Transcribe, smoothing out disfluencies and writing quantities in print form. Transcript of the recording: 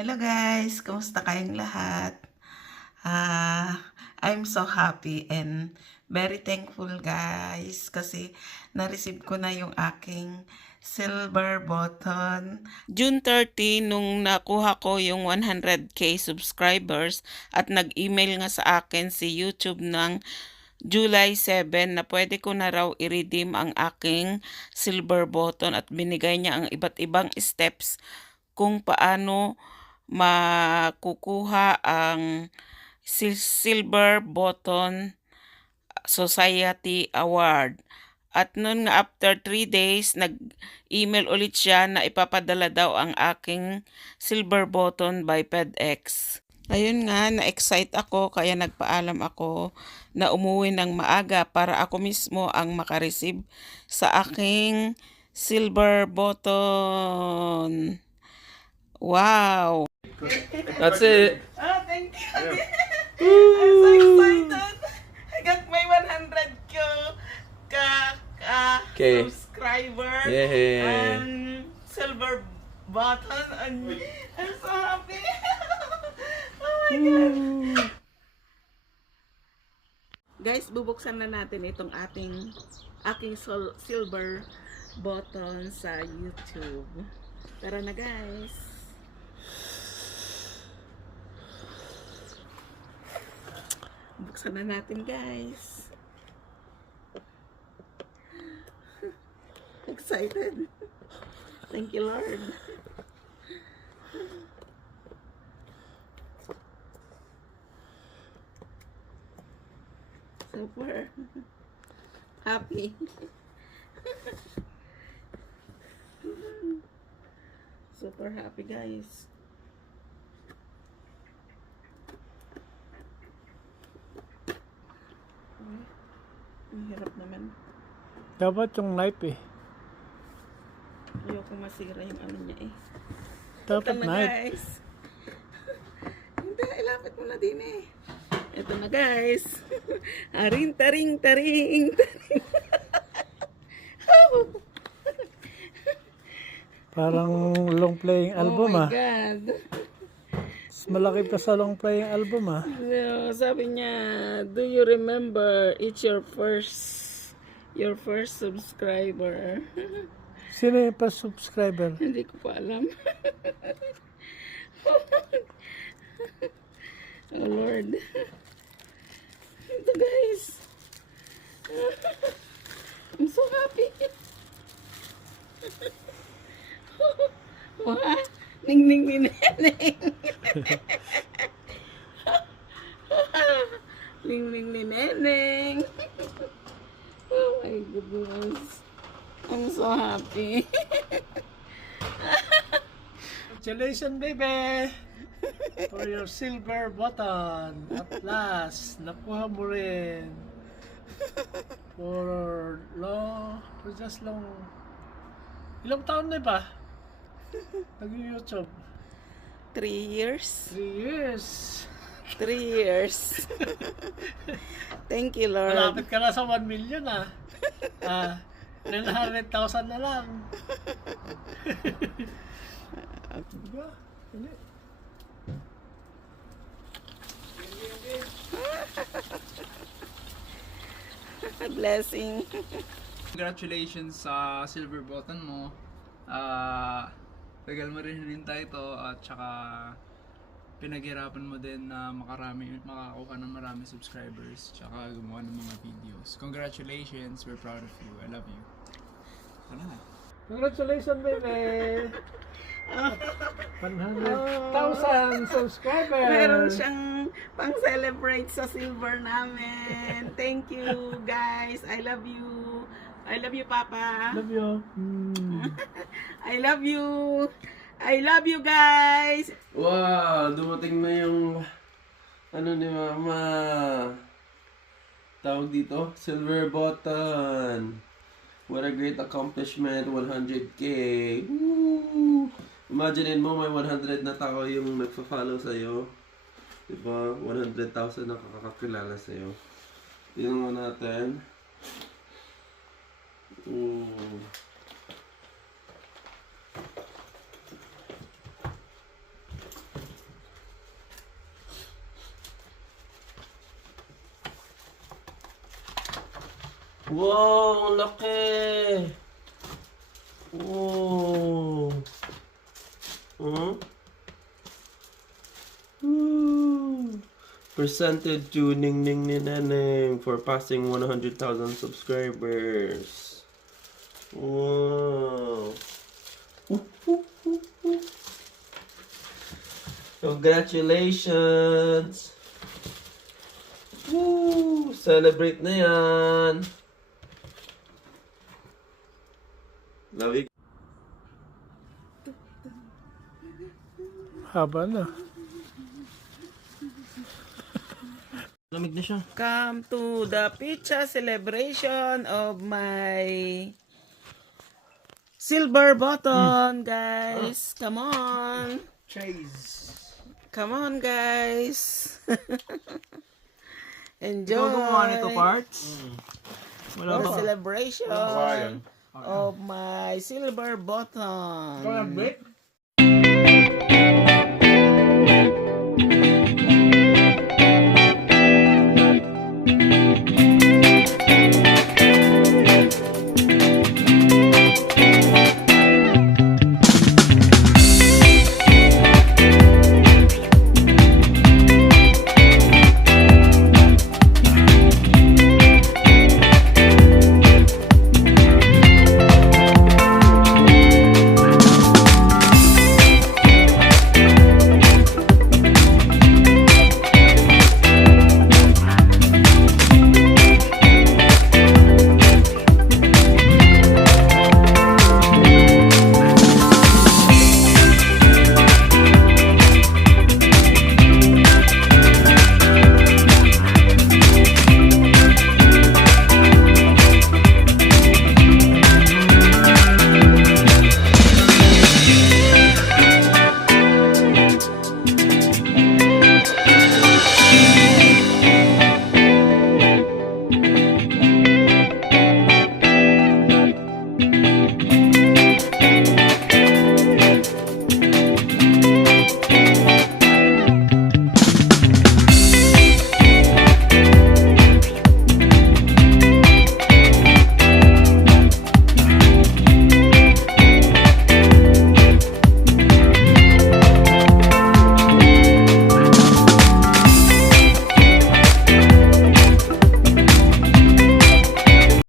Hello guys, kumusta kayong lahat? I'm so happy and very thankful guys kasi na-receive ko na yung aking silver button. June 30 nung nakuha ko yung 100k subscribers at nag-email nga sa akin si YouTube ng July 7 na pwede ko na raw i-redeem ang aking silver button at binigay niya ang iba't ibang steps kung paano makukuha ang Silver Button Society Award. At noon nga after 3 days, nag-email ulit siya na ipapadala daw ang aking silver button by FedEx. Ayun nga, na-excite ako kaya nagpaalam ako na umuwi ng maaga para ako mismo ang makareceive sa aking silver button. Wow! That's it. Oh, thank you. I'm so excited. I got my 100k Okay. subscriber Yay. and silver button and I'm so happy. Oh my God. Guys, bubuksan na natin itong aking silver button sa YouTube. Tara na guys. Buksan na natin guys. Excited. Thank you Lord. Super happy. Super happy guys. Ang hirap naman. Dapat yung knife eh. Ayoko masira yung ano niya eh. Dapat Ito na knife. guys. Hindi, ilapit mo na din eh. Ito na guys. Aring taring taring taring. Parang long playing album Oh my ah. God. Mas malaki pa sa long playing album ah. No, sabi niya, do you remember it's your first subscriber? Sino yung pa-subscriber? Hindi ko pa alam. Oh Lord. Ito guys. I'm so happy. Wah, ning ning ning ning. Ning ning ning ning. Oh my goodness. I'm so happy. Congratulations baby! For your silver button. At last, nakuha mo rin. For just long. Ilang taon na ba? Nag-YouTube. 3 years. 3 years. 3 years. Thank you, Lord. Malapit ka na sa 1 million ah. 900,000 na lang. Diba? Hindi. Blessing. Congratulations sa silver button mo. Tagal mo rin tayo ito at saka pinaghirapan mo din na makakuha ng marami subscribers tsaka gumawa ng mga videos. Congratulations, we're proud of you. I love you. Ano na? Congratulations, baby! 100,000 subscribers! Meron siyang pang-celebrate sa silver namin. Thank you, guys. I love you. I love you, Papa. Love you. I love you. I love you, guys. Wow, dumating na yung ano ni Mama. Tawag dito, silver button. What a great accomplishment, 100k. Woo! Imaginein mo may 100 na tao yung nagfa-follow sa'yo. Diba? 100,000 na kakakilala sa'yo. Tingnan mo natin. Wow, ang laki! Oh. Huh? Woo. Presented to Ning Ning Ning Neneng for passing 100,000 subscribers. Wow. Congratulations! Woo! Celebrate na yan! Love you. Haba na. Lamig na siya. Come to the pizza celebration of my silver button, guys. Come on. Chase. Come on, guys. Enjoy Ikaw gumawa nito, Parts? Wala the pa. celebration Sayang. of my silver button. Ikaw nag-break?